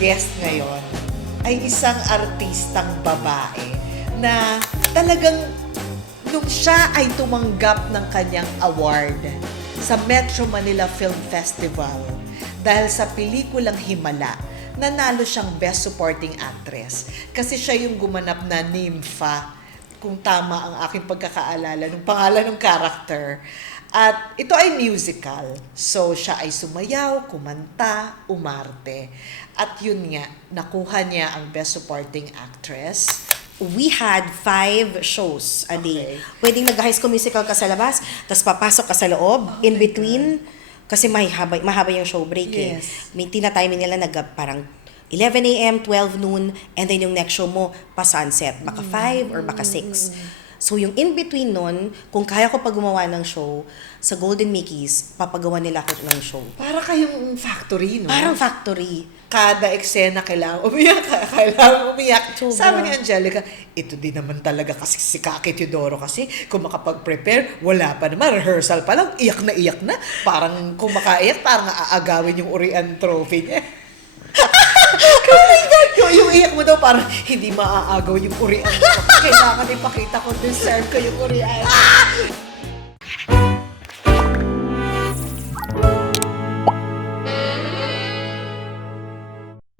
guest ngayon ay isang artistang babae na talagang nung siya ay tumanggap ng kanyang award sa Metro Manila Film Festival dahil sa pelikulang Himala, nanalo siyang Best Supporting Actress kasi siya yung gumanap na nympha, kung tama ang aking pagkakaalala ng pangalan ng character. At ito ay musical. So, siya ay sumayaw, kumanta, umarte. At yun nga, nakuha niya ang Best Supporting Actress. We had 5 shows a day. Okay. Pwedeng nag-high school musical ka sa labas, tapos papasok ka sa loob, in between, kasi mahaba yung show break Yes. May tina-timing nila parang 11 a.m., 12 noon, and then yung next show mo, pa-sunset. Baka 5 or baka 6. So yung in-between nun, kung kaya ko pa gumawa ng show, sa Golden Mickeys, papagawa nila ako ng show. Para kayong factory, no? Parang factory. Kada eksena kailangan umiyak, kailangan umiyak. Sobra. Sabi ni Angelica, ito din naman talaga kasi si Kaki Teodoro kasi kung makapag-prepare, wala pa naman, rehearsal pa lang, iyak na. Parang kung makaiyak, parang aagawin yung Urian Trophy niya. Oh my God! Yung iyak mo daw parang hindi maaagaw yung Urian. Kailangan ipakita ko, deserve ko yung Urian.